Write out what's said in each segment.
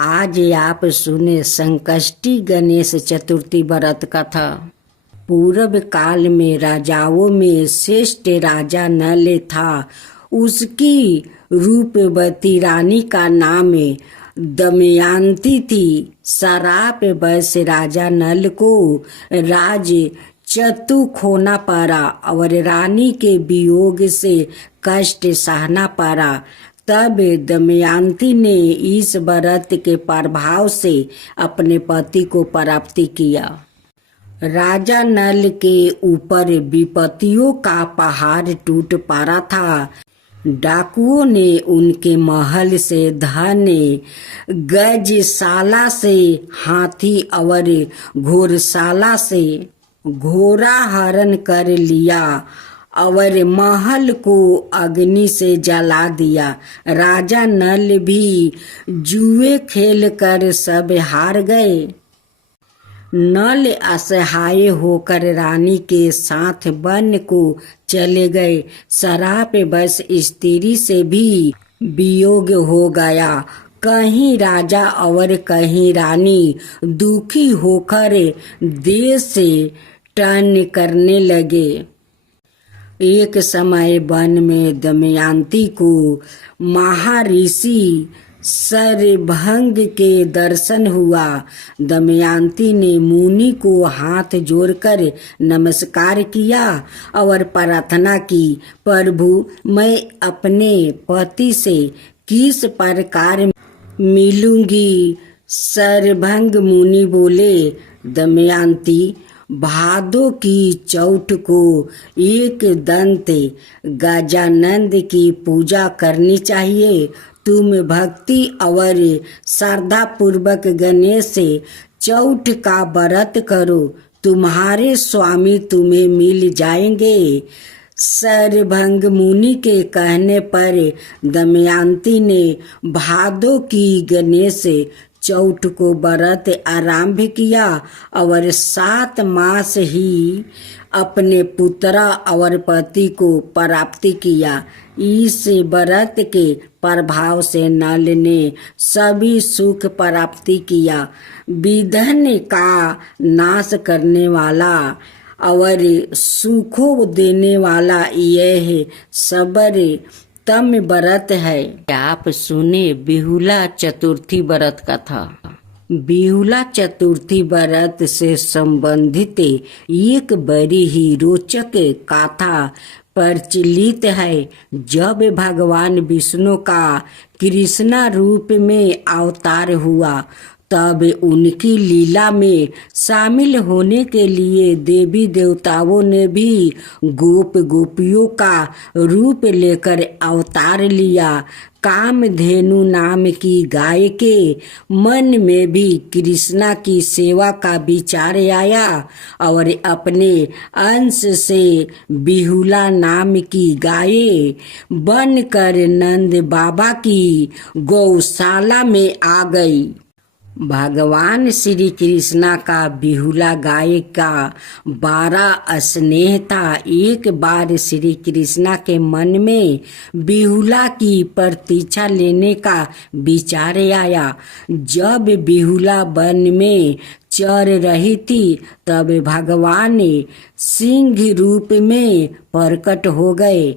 आज आप सुने संकष्टी गणेश चतुर्थी व्रत कथा। पूर्व काल में राजाओं में श्रेष्ठ राजा नल था। उसकी रूपवती रानी का नाम दमयंती थी। शराप वश राजा नल को राज चतु खोना पड़ा और रानी के वियोग से कष्ट सहना पड़ा। तब दमयंती ने इस व्रत के प्रभाव से अपने पति को प्राप्त किया। राजा नल के ऊपर विपत्तियों का पहाड़ टूट पड़ा था। डाकुओं ने उनके महल से धन, गजशाला से हाथी और घोड़शाला से घोड़ा हरण कर लिया और महल को अग्नि से जला दिया। राजा नल भी जुए खेल कर सब हार गए। नल असहाय होकर रानी के साथ वन को चले गए। शराप बस स्त्री से भी वियोग हो गया। कहीं राजा और कहीं रानी दुखी होकर देश से टन करने लगे। एक समय वन में दमयंती को महर्षि शरभंग के दर्शन हुआ। दमयंती ने मुनि को हाथ जोड़कर नमस्कार किया और प्रार्थना की, प्रभु मैं अपने पति से किस प्रकार मिलूंगी। शरभंग मुनि बोले, दमयंती भादो की चौथ को एक दंत गजानंद की पूजा करनी चाहिए। तुम भक्ति और श्रद्धा पूर्वक गणेश से चौथ का व्रत करो, तुम्हारे स्वामी तुम्हें मिल जाएंगे। शरभंग मुनि के कहने पर दमयंती ने भादो की गणेश चौथ को व्रत आरंभ किया और 7 मास ही अपने पुत्र और पति को प्राप्त किया। इस व्रत के प्रभाव से नल ने सभी सुख प्राप्ति किया। विघ्न का नाश करने वाला और सुखों देने वाला यह सर्वोत्तम व्रत है। आप सुने बिहुला चतुर्थी व्रत कथा। बिहुला चतुर्थी व्रत से संबंधित एक बड़ी ही रोचक कथा प्रचलित है। जब भगवान विष्णु का कृष्ण रूप में अवतार हुआ, तब उनकी लीला में शामिल होने के लिए देवी देवताओं ने भी गोप गोपियों का रूप लेकर अवतार लिया। कामधेनु नाम की गाय के मन में भी कृष्णा की सेवा का विचार आया और अपने अंश से बिहुला नाम की गाय बनकर नंद बाबा की गौशाला में आ गई। भगवान श्री कृष्णा का बिहुला गाय का बड़ा स्नेह था। एक बार श्री कृष्णा के मन में बिहुला की प्रतीक्षा लेने का विचार आया। जब बिहुला वन में चर रही थी, तब भगवान सिंह रूप में प्रकट हो गए।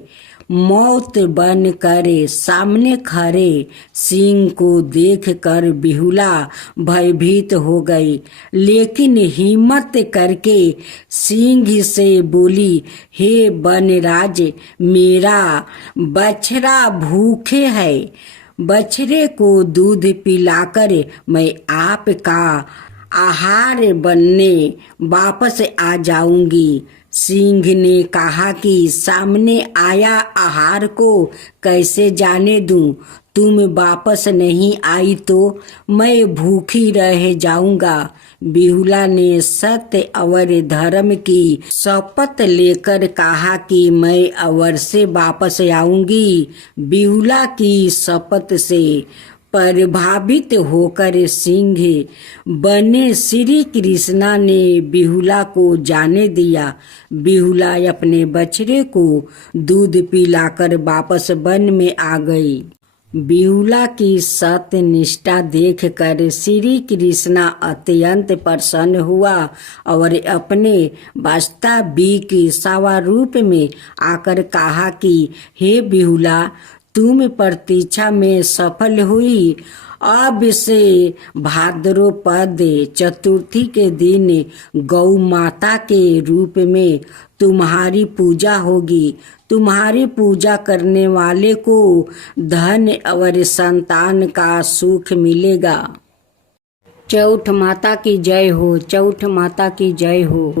मौत बन कर सामने खड़े सिंह को देखकर बिहुला भयभीत हो गई, लेकिन हिम्मत करके सिंह से बोली, हे वनराज, मेरा बछड़ा भूखे है। बछड़े को दूध पिलाकर मैं आपका आहार बनने वापस आ जाऊंगी। सिंह ने कहा कि सामने आया आहार को कैसे जाने दूं? तुम वापस नहीं आई तो मैं भूखी रह जाऊंगा। बिहुला ने सत्य और धर्म की शपथ लेकर कहा कि मैं अवश्य वापस आऊंगी। बिहुला की शपथ से प्रभावित होकर सिंह बने श्री कृष्णा ने बिहुला को जाने दिया। बिहुला अपने बछड़े को दूध पिलाकर वापस वन में आ गई। बिहुला की सत्य निष्ठा देखकर श्री कृष्ण अत्यंत प्रसन्न हुआ और अपने वास्तविक स्वरूप में आकर कहा कि हे बिहुला, तुम प्रतीक्षा में सफल हुई। अब से भाद्रपद चतुर्थी के दिन गौ माता के रूप में तुम्हारी पूजा होगी। तुम्हारी पूजा करने वाले को धन और संतान का सुख मिलेगा। चौठ माता की जय हो, चौठ माता की जय हो।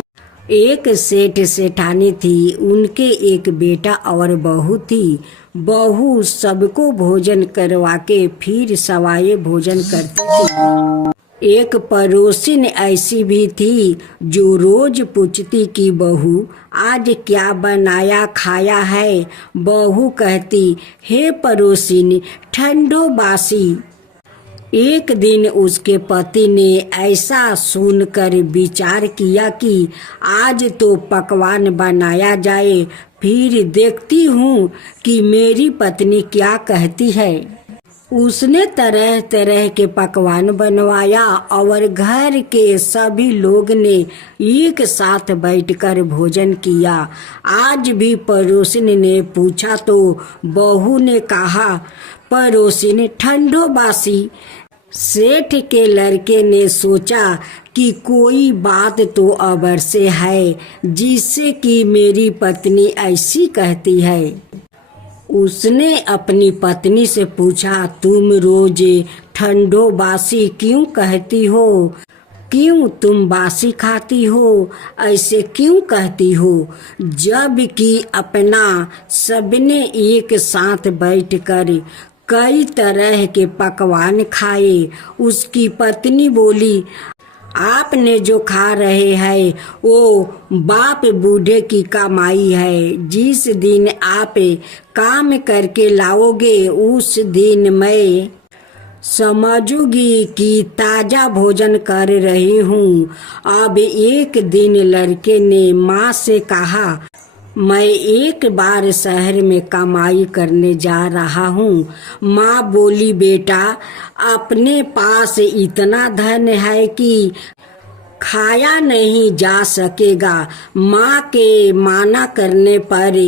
एक सेठ सेठानी थी, उनके एक बेटा और बहू थी। बहू सबको भोजन करवा के फिर सवाए भोजन करती थी। एक पड़ोसिन ऐसी भी थी जो रोज पूछती कि बहू आज क्या बनाया खाया है। बहू कहती, हे पड़ोसिन, ठंडो बासी। एक दिन उसके पति ने ऐसा सुनकर विचार किया कि आज तो पकवान बनाया जाए, फिर देखती हूँ कि मेरी पत्नी क्या कहती है। उसने तरह तरह के पकवान बनवाया और घर के सभी लोग ने एक साथ बैठकर भोजन किया। आज भी पड़ोसिन ने पूछा तो बहू ने कहा, पड़ोसिन ठंडो बासी। सेठ के लड़के ने सोचा कि कोई बात तो अवश्य है जिससे कि मेरी पत्नी ऐसी कहती है। उसने अपनी पत्नी से पूछा, तुम रोज ठंडो बासी क्यों कहती हो? क्यों तुम बासी खाती हो? ऐसे क्यों कहती हो? जब कि अपना सबने एक साथ बैठकर कई तरह के पकवान खाए। उसकी पत्नी बोली, आपने जो खा रहे हैं वो बाप बूढ़े की कमाई है। जिस दिन आप काम करके लाओगे उस दिन मैं समझूंगी कि ताजा भोजन कर रही हूँ। अब एक दिन लड़के ने माँ से कहा, मैं एक बार शहर में कमाई करने जा रहा हूँ। माँ बोली, बेटा अपने पास इतना धन है कि खाया नहीं जा सकेगा। माँ के माना करने पर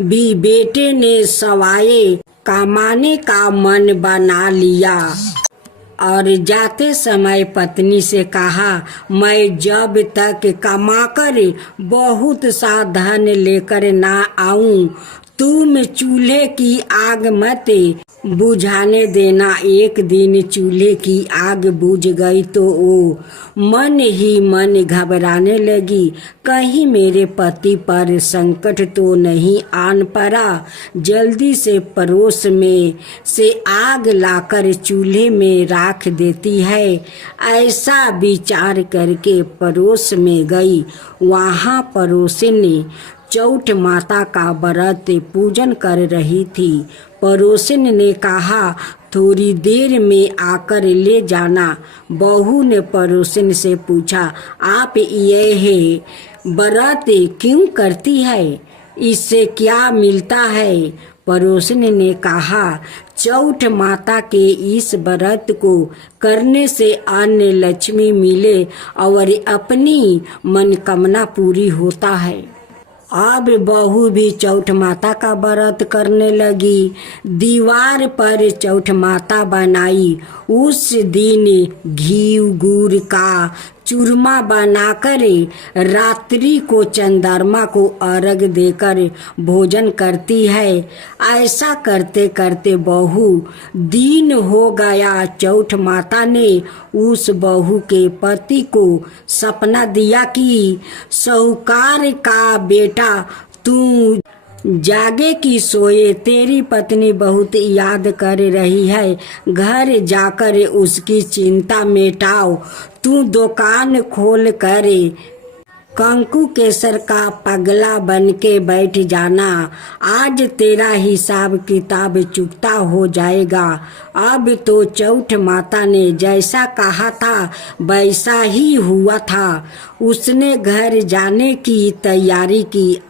भी बेटे ने सवाए कमाने का मन बना लिया और जाते समय पत्नी से कहा, मैं जब तक कमाकर बहुत सा धन लेकर ना आऊं तुम चूल्हे की आग मत बुझाने देना। एक दिन चूल्हे की आग बुझ गई तो वो मन ही मन घबराने लगी, कहीं मेरे पति पर संकट तो नहीं आन पड़ा। जल्दी से पड़ोस में से आग लाकर चूल्हे में राख देती है। ऐसा विचार करके पड़ोस में गई। वहाँ पड़ोसिन ने चौठ माता का व्रत पूजन कर रही थी। पड़ोसिन ने कहा, थोड़ी देर में आकर ले जाना। बहू ने पड़ोसिन से पूछा, आप ये व्रत क्यों करती है? इससे क्या मिलता है? पड़ोसिन ने कहा, चौठ माता के इस व्रत को करने से अन्न लक्ष्मी मिले और अपनी मनोकामना पूरी होता है। अब बहू भी चौठ माता का व्रत करने लगी। दीवार पर चौठ माता बनाई। उस दिन घी गुड़ का चूरमा बनाकर रात्रि को चंद्रमा को अर्घ देकर भोजन करती है। ऐसा करते करते बहू दिन हो गया। चौठ माता ने उस बहू के पति को सपना दिया कि साहूकार का बेटा तू जागे कि सोए, तेरी पत्नी बहुत याद कर रही है। घर जाकर उसकी चिंता मिटाओ। तू दुकान खोल कर कंकु केसर का पगला बन के बैठ जाना। आज तेरा हिसाब किताब चुकता हो जाएगा। अब तो चौठ माता ने जैसा कहा था वैसा ही हुआ था। उसने घर जाने की तैयारी की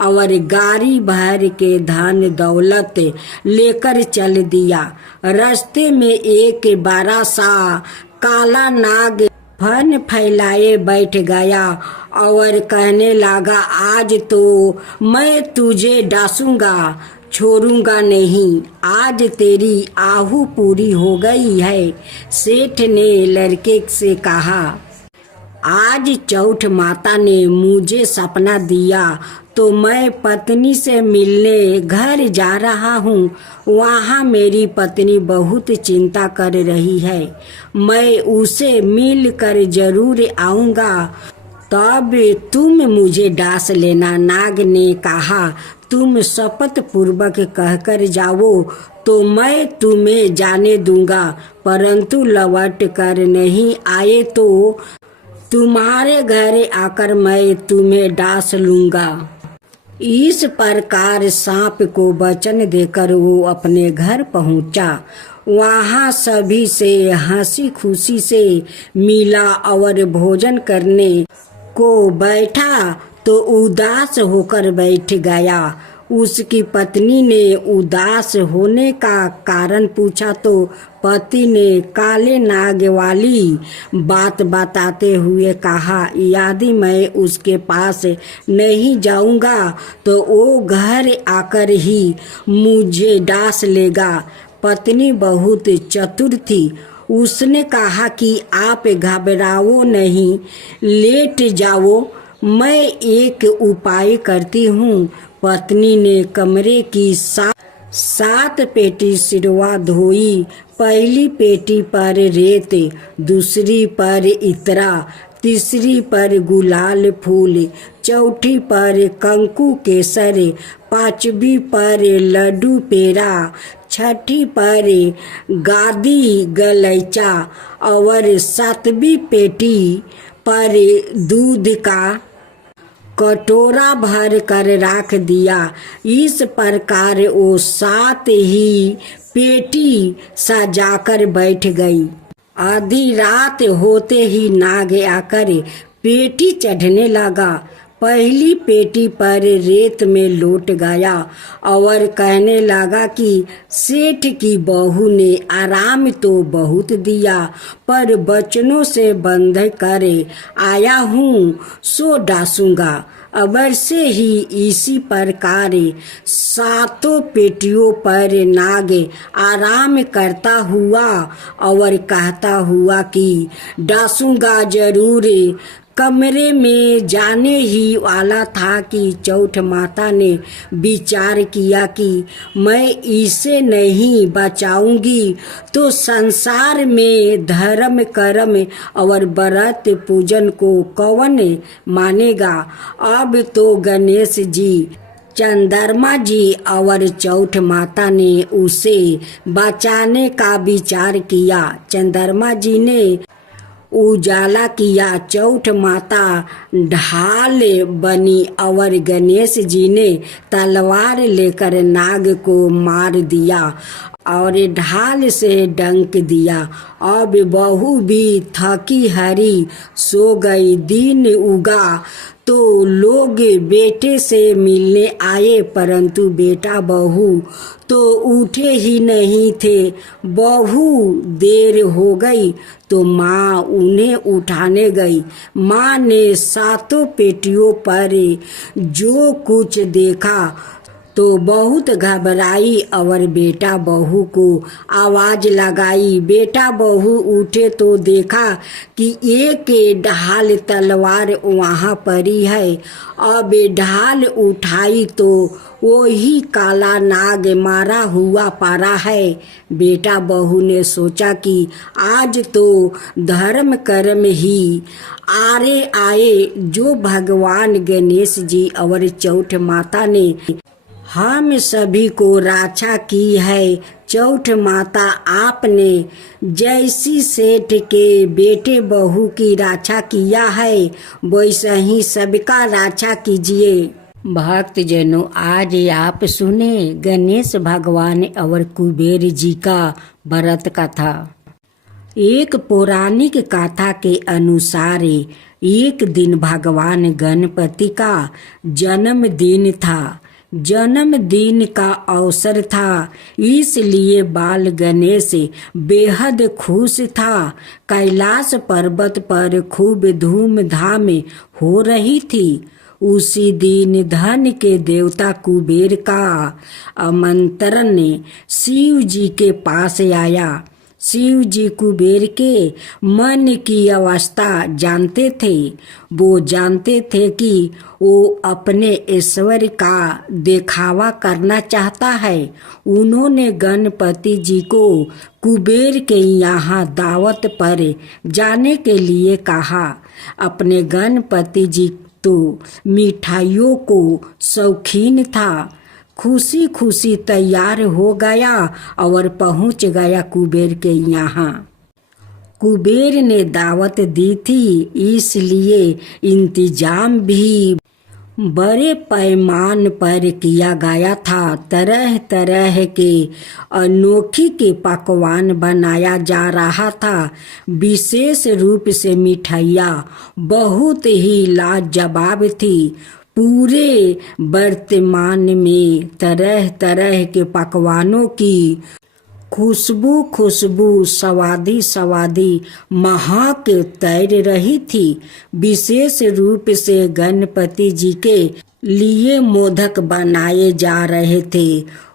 और गाड़ी भर के धन दौलत लेकर चल दिया। रास्ते में एक बड़ा सा काला नाग फन फैलाए बैठ गया और कहने लगा, आज तो मैं तुझे डांसूंगा, छोड़ूंगा नहीं। आज तेरी आहू पूरी हो गई है। सेठ ने लड़के से कहा, आज चौठ माता ने मुझे सपना दिया तो मैं पत्नी से मिलने घर जा रहा हूँ। वहाँ मेरी पत्नी बहुत चिंता कर रही है। मैं उसे मिल कर जरूर आऊँगा, तब तुम मुझे डांस लेना। नाग ने कहा, तुम शपथ पूर्वक कहकर जाओ तो मैं तुम्हें जाने दूंगा, परंतु लौट कर नहीं आए तो तुम्हारे घर आकर मैं तुम्हें डांस लूंगा। इस प्रकार सांप को वचन देकर वो अपने घर पहुंचा। वहाँ सभी से हंसी खुशी से मिला और भोजन करने को बैठा तो उदास होकर बैठ गया। उसकी पत्नी ने उदास होने का कारण पूछा तो पति ने काले नाग वाली बात बताते हुए कहा, यदि मैं उसके पास नहीं जाऊंगा तो वो घर आकर ही मुझे डांस लेगा। पत्नी बहुत चतुर थी। उसने कहा कि आप घबराओ नहीं, लेट जाओ, मैं एक उपाय करती हूँ। पत्नी ने कमरे की सात पेटी सिरवा धोई। पहली पेटी पर रेत, दूसरी पर इतरा, तीसरी पर गुलाल फूल, चौथी पर कंकु केसर, पांचवी पर लड्डू पेड़ा, छठी पर गादी गलैचा और सातवीं पेटी पर दूध का कटोरा भर कर रख दिया। इस प्रकार वो 7 ही पेटी सजाकर बैठ गई। आधी रात होते ही नाग आकर पेटी चढ़ने लगा। पहली पेटी पर रेत में लौट गया और कहने लगा कि सेठ की बहू ने आराम तो बहुत दिया, पर बचनों से बंध कर आया हूँ सो डांसूंगा। अबर से ही इसी प्रकार 7 पेटियों पर नाग आराम करता हुआ और कहता हुआ कि डांसूंगा जरूर। कमरे में जाने ही वाला था कि चौठ माता ने विचार किया कि मैं इसे नहीं बचाऊंगी तो संसार में धर्म कर्म और व्रत पूजन को कौन मानेगा। अब तो गणेश जी, चंद्रमा जी और चौठ माता ने उसे बचाने का विचार किया। चंद्रमा जी ने उजाला किया, चौठ माता ढाल बनी और गणेश जी ने तलवार लेकर नाग को मार दिया और ढाल से डंक दिया। अब बहू भी थकी हारी सो गई। दिन उगा तो लोग बेटे से मिलने आए, परंतु बेटा बहू तो उठे ही नहीं थे। बहू देर हो गई तो माँ उन्हें उठाने गई। माँ ने 7 पेटियों पर जो कुछ देखा तो बहुत घबराई और बेटा बहू को आवाज लगाई। बेटा बहू उठे तो देखा कि एक ढाल तलवार वहाँ पड़ी है। अब ढाल उठाई तो वही काला नाग मारा हुआ पड़ा है। बेटा बहू ने सोचा कि आज तो धर्म कर्म ही आरे आए, जो भगवान गणेश जी और चौठ माता ने हम सभी को रक्षा की है। चौठ माता, आपने जैसी सेठ के बेटे बहू की रक्षा किया है वैसा ही सबका रक्षा कीजिए। भक्त जनों, आज आप सुने गणेश भगवान और कुबेर जी का व्रत कथा। एक पौराणिक कथा के अनुसार एक दिन भगवान गणपति का जन्मदिन था। जन्मदिन का अवसर था, इसलिए बाल गणेश बेहद खुश था। कैलाश पर्वत पर खूब धूमधाम हो रही थी। उसी दिन धन के देवता कुबेर का आमंत्रण शिव जी के पास आया। शिव जी कुबेर के मन की अवस्था जानते थे। वो जानते थे कि वो अपने ऐश्वर्य का दिखावा करना चाहता है। उन्होंने गणपति जी को कुबेर के यहाँ दावत पर जाने के लिए कहा। अपने गणपति जी तो मिठाइयों को शौकीन था। खुशी खुशी तैयार हो गया और पहुंच गया कुबेर के यहाँ। कुबेर ने दावत दी थी, इसलिए इंतजाम भी बड़े पैमान पर किया गया था। तरह तरह के अनोखी के पकवान बनाया जा रहा था। विशेष रूप से मिठाइयाँ बहुत ही लाजवाब थी। पूरे वर्तमान में तरह तरह के पकवानों की खुशबू स्वादी महक तैर रही थी। विशेष रूप से गणपति जी के लिए मोदक बनाए जा रहे थे।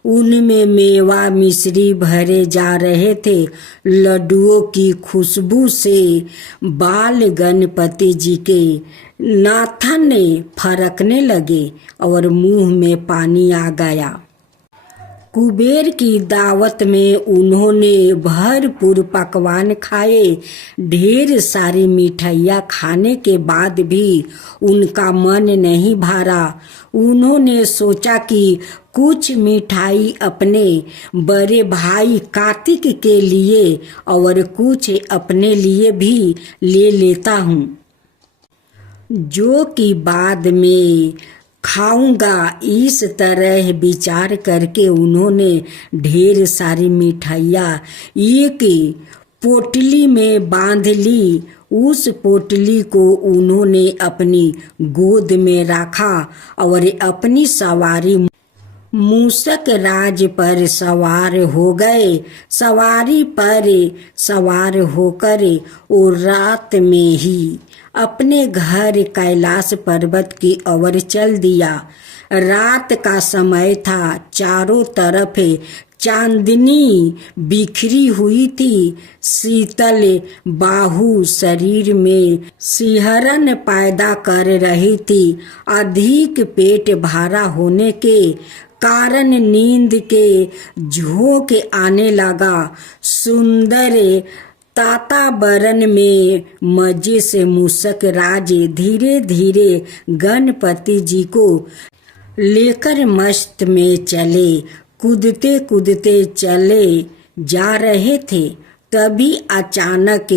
उनमें मेवा मिश्री भरे जा रहे थे। लड्डुओं की खुशबू से बाल गणपति जी के नाथन फरकने लगे और मुंह में पानी आ गया। कुबेर की दावत में उन्होंने भरपूर पकवान खाए। ढेर सारी मिठाइयाँ खाने के बाद भी उनका मन नहीं भरा। उन्होंने सोचा कि कुछ मिठाई अपने बड़े भाई कार्तिक के लिए और कुछ अपने लिए भी ले लेता हूँ, जो कि बाद में खाऊंगा। इस तरह विचार करके उन्होंने ढेर सारी मिठाइयाँ एक पोटली में बांध ली। उस पोटली को उन्होंने अपनी गोद में रखा और अपनी सवारी मूषक राज पर सवार हो गए। सवारी पर सवार होकर वो रात में ही अपने घर कैलाश पर्वत की ओर चल दिया। रात का समय था। चारों तरफ चांदनी बिखरी हुई थी। शीतल बाहु शरीर में सिहरन पैदा कर रही थी। अधिक पेट भरा होने के कारण नींद के झोंके आने लगा। सुंदर वातावरण में मजे से मूषक राज धीरे धीरे गणपति जी को लेकर मस्त में चले। कूदते कूदते चले जा रहे थे। तभी अचानक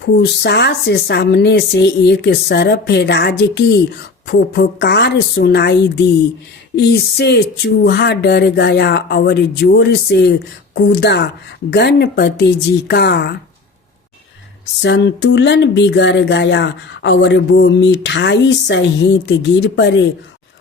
फुसफुस सामने से एक सरफराज की फुफकार सुनाई दी। इससे चूहा डर गया और जोर से कूदा। गणपति जी का संतुलन बिगड़ गया और वो मिठाई सहित गिर पड़े।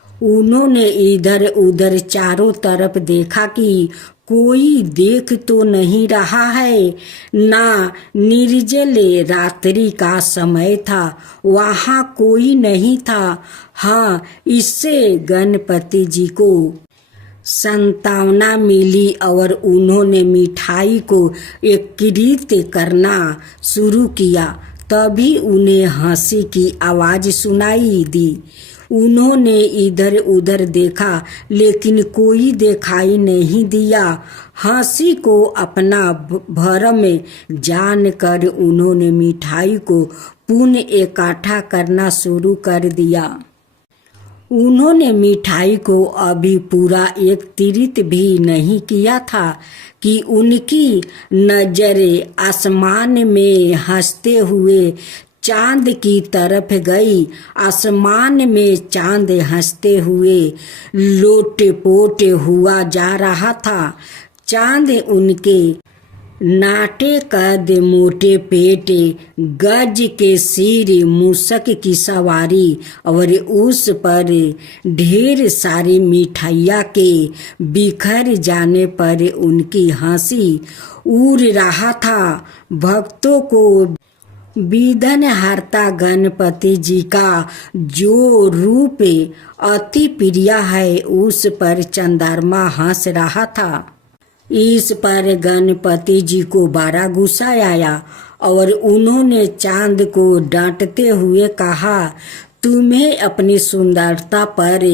उन्होंने इधर उधर चारों तरफ देखा कि कोई देख तो नहीं रहा है। ना निर्जल रात्रि का समय था, वहाँ कोई नहीं था। हाँ, इससे गणपति जी को सांत्वना मिली और उन्होंने मिठाई को एकत्रित करना शुरू किया। तभी उन्हें हंसी की आवाज सुनाई दी। उन्होंने इधर उधर देखा, लेकिन कोई दिखाई नहीं दिया। हंसी को अपना भरम जानकर उन्होंने मिठाई को पुनः इकट्ठा करना शुरू कर दिया। उन्होंने मिठाई को अभी पूरा एकत्रित भी नहीं किया था कि उनकी नजरें आसमान में हंसते हुए चांद की तरफ गई। आसमान में चांद हंसते हुए लोटपोट हुआ जा रहा था। चांद उनके नाटे कद मोटे पेट, गज के सिर, मूसक की सवारी, और उस पर ढेर सारी मिठाइयाँ के बिखर जाने पर उनकी हंसी उड़ रहा था। भक्तों को विघ्न हरता गणपति जी का जो रूप अति प्रिय है, उस पर चंद्रमा हंस रहा था। इस पर गणपति जी को बड़ा गुस्सा आया और उन्होंने चांद को डांटते हुए कहा, तुम्हें अपनी सुंदरता पर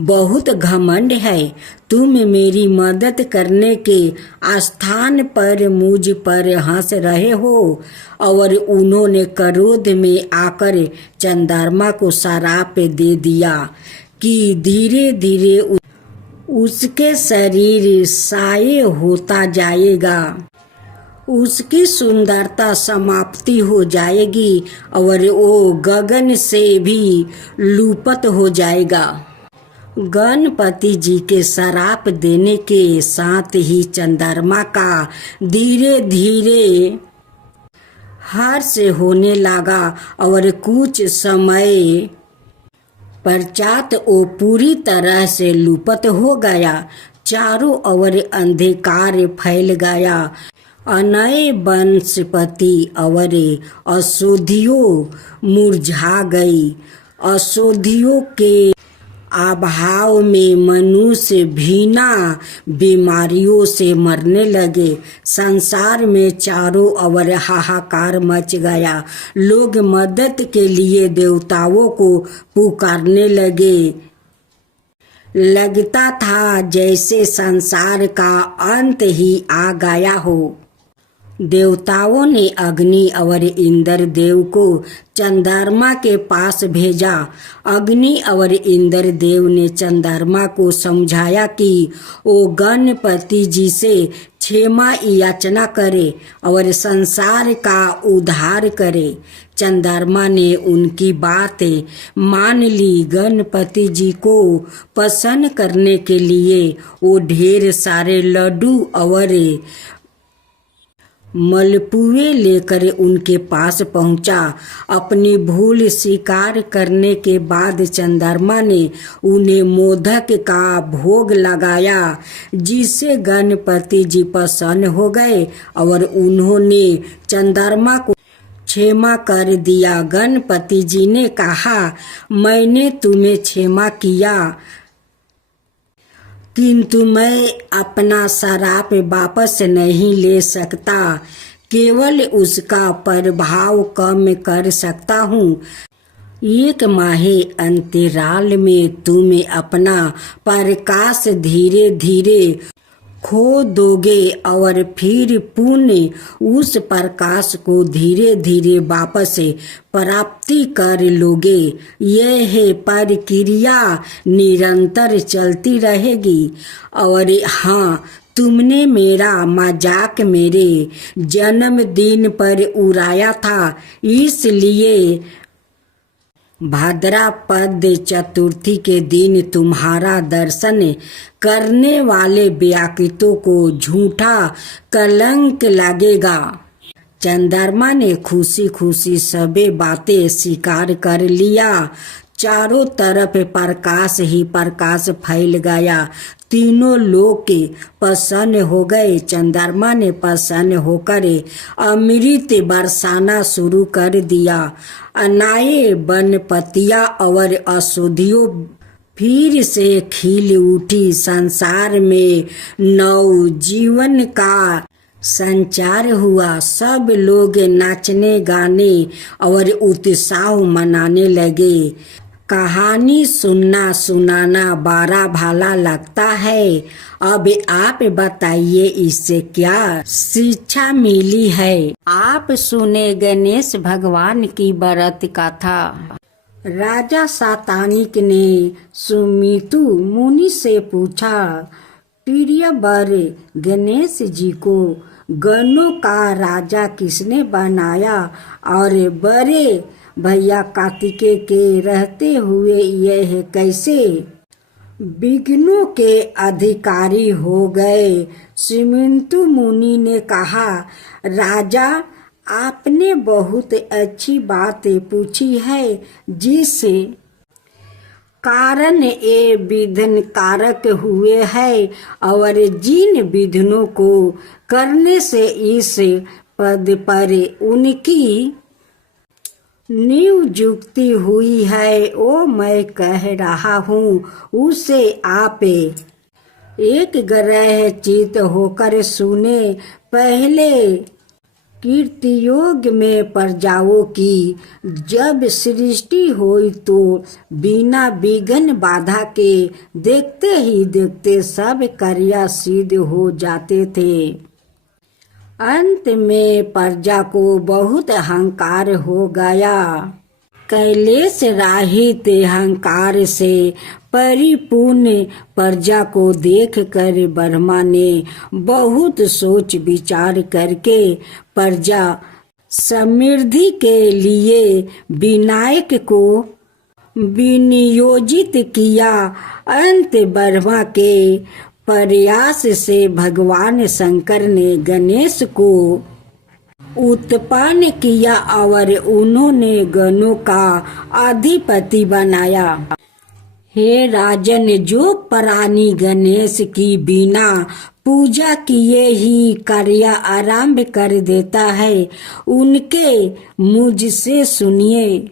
बहुत घमंड है। तुम मेरी मदद करने के स्थान पर मुझ पर हंस रहे हो। और उन्होंने क्रोध में आकर चंद्रमा को श्राप दे दिया कि धीरे धीरे उसके शरीर साये होता जाएगा, उसकी सुंदरता समाप्ति हो जाएगी और वो गगन से भी लुप्त हो जाएगा। गणपति जी के श्राप देने के साथ ही चंद्रमा का धीरे धीरे हर्ष होने लगा और कुछ समय पश्चात वो पूरी तरह से लुप्त हो गया। चारों ओर अंधकार फैल गया। अनय वनस्पति और औषधियों मुरझा गई। औषधियों के अभाव में मनुष्य भीना बीमारियों से मरने लगे। संसार में चारों ओर हाहाकार मच गया। लोग मदद के लिए देवताओं को पुकारने लगे। लगता था जैसे संसार का अंत ही आ गया हो। देवताओं ने अग्नि और इंद्र देव को चंद्रमा के पास भेजा। अग्नि और इंद्र देव ने चंद्रमा को समझाया कि वो गणपति जी से क्षमा याचना करे और संसार का उद्धार करे। चंद्रमा ने उनकी बात मान ली। गणपति जी को प्रसन्न करने के लिए वो ढेर सारे लड्डू और मलपुए लेकर उनके पास पहुंचा। अपनी भूल स्वीकार करने के बाद चंद्रमा ने उन्हें मोदक का भोग लगाया, जिससे गणपति जी प्रसन्न हो गए और उन्होंने चंद्रमा को क्षमा कर दिया। गणपति जी ने कहा, मैंने तुम्हें क्षमा किया, किंतु मैं अपना श्राप वापस नहीं ले सकता, केवल उसका प्रभाव कम कर सकता हूँ। 1 माह अंतराल में तुम अपना प्रकाश धीरे धीरे खो दोगे और फिर पुनः उस प्रकाश को धीरे धीरे वापस प्राप्ति कर लोगे। यह प्रक्रिया निरंतर चलती रहेगी। और हाँ, तुमने मेरा मजाक मेरे जन्मदिन पर उड़ाया था, इसलिए भाद्रपद चतुर्थी के दिन तुम्हारा दर्शन करने वाले व्याकृतों को झूठा कलंक लगेगा। चंद्रमा ने खुशी खुशी सभी बातें स्वीकार कर लिया। चारों तरफ प्रकाश ही प्रकाश फैल गया। तीनों लोग प्रसन्न हो गए। चंद्रमा ने प्रसन्न होकर अमृत बरसाना शुरू कर दिया। अनाए वनपतियाँ और औषधियों फिर से खिल उठी। संसार में नव जीवन का संचार हुआ। सब लोग नाचने गाने और उत्सव मनाने लगे। कहानी सुनना सुनाना बड़ा भला लगता है। अब आप बताइए इससे क्या शिक्षा मिली है। आप सुने गणेश भगवान की व्रत कथा। राजा सातानिक ने सुमितु मुनि से पूछा, प्रिय वर गणेश जी को गणों का राजा किसने बनाया और बड़े भैया कार्तिकेय के रहते हुए यह कैसे विघ्नों के अधिकारी हो गए। सुमिंतु मुनि ने कहा, राजा आपने बहुत अच्छी बात पूछी है, जिस कारण ये विघ्न कारक हुए हैं और जिन विघ्नों को करने से इस पद पर उनकी नियुक्ति हुई है, वो मैं कह रहा हूँ। उसे आप एक ग्रह चित होकर सुने। पहले कीर्तियोग में प्रजाओं की जब सृष्टि हुई तो बिना विघ्न बाधा के देखते ही देखते सब कार्य सिद्ध हो जाते थे। अंत में प्रजा को बहुत अहंकार हो गया। कैलेश राहित अहंकार से परिपूर्ण प्रजा को देखकर ब्रह्मा ने बहुत सोच विचार करके प्रजा समृद्धि के लिए विनायक को विनियोजित किया। अंत ब्रह्मा के प्रयास से भगवान शंकर ने गणेश को उत्पन्न किया और उन्होंने गणों का अधिपति बनाया। हे राजन, जो प्राणी गणेश की बिना पूजा किए ही कार्य आरंभ कर देता है, उनके मुझसे सुनिए।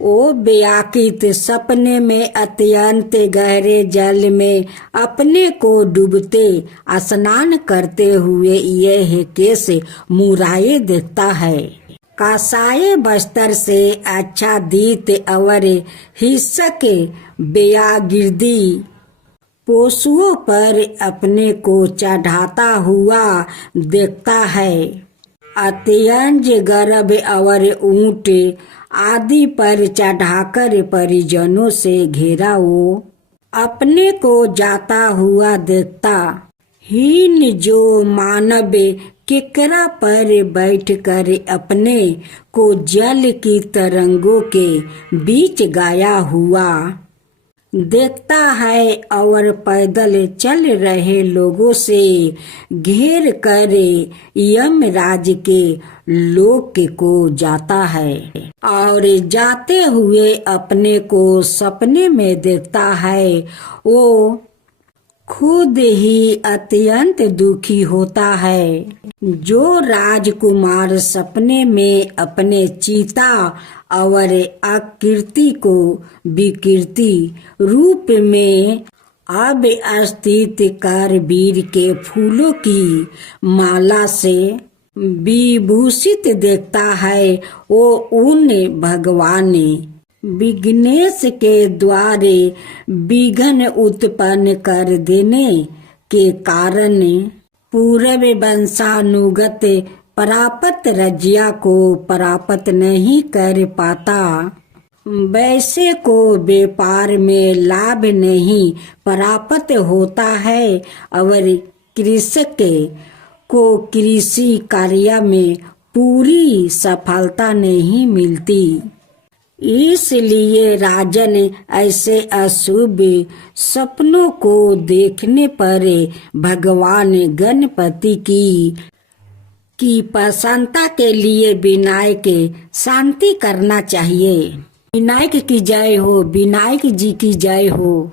ओ व्याकृत सपने में अत्यंत गहरे जल में अपने को डूबते स्नान करते हुए यह केस मुराए देखता है। कासाय बस्तर से आच्छादित और हिस्सक व्यागिर्दी पशुओं पर अपने को चढ़ाता हुआ देखता है। अत्यंत गर्भ और ऊंट आदि पर चढ़ाकर परिजनों से घेरा वो अपने को जाता हुआ देखता। हीन जो मानव केकरा पर बैठकर अपने को जल की तरंगों के बीच गाया हुआ देखता है और पैदल चल रहे लोगों से घेर कर यमराज के लोक को जाता है और जाते हुए अपने को सपने में देखता है। वो खुद ही अत्यंत दुखी होता है। जो राजकुमार सपने में अपने चिता और आकृति को विकृति रूप में अब स्थित कर वीर के फूलों की माला से विभूषित देखता है, वो उन भगवान विघ्नेश के द्वारे विघ्न उत्पन्न कर देने के कारण पूर्व वंशानुगत प्राप्त रज्या को प्राप्त नहीं कर पाता। वैसे को व्यापार में लाभ नहीं प्राप्त होता है और कृषक को कृषि कार्य में पूरी सफलता नहीं मिलती। इसलिए राजन ऐसे अशुभ सपनों को देखने पर भगवान गणपति की प्रसन्नता के लिए विनायक शांति करना चाहिए। विनायक की जय हो, विनायक जी की जय हो।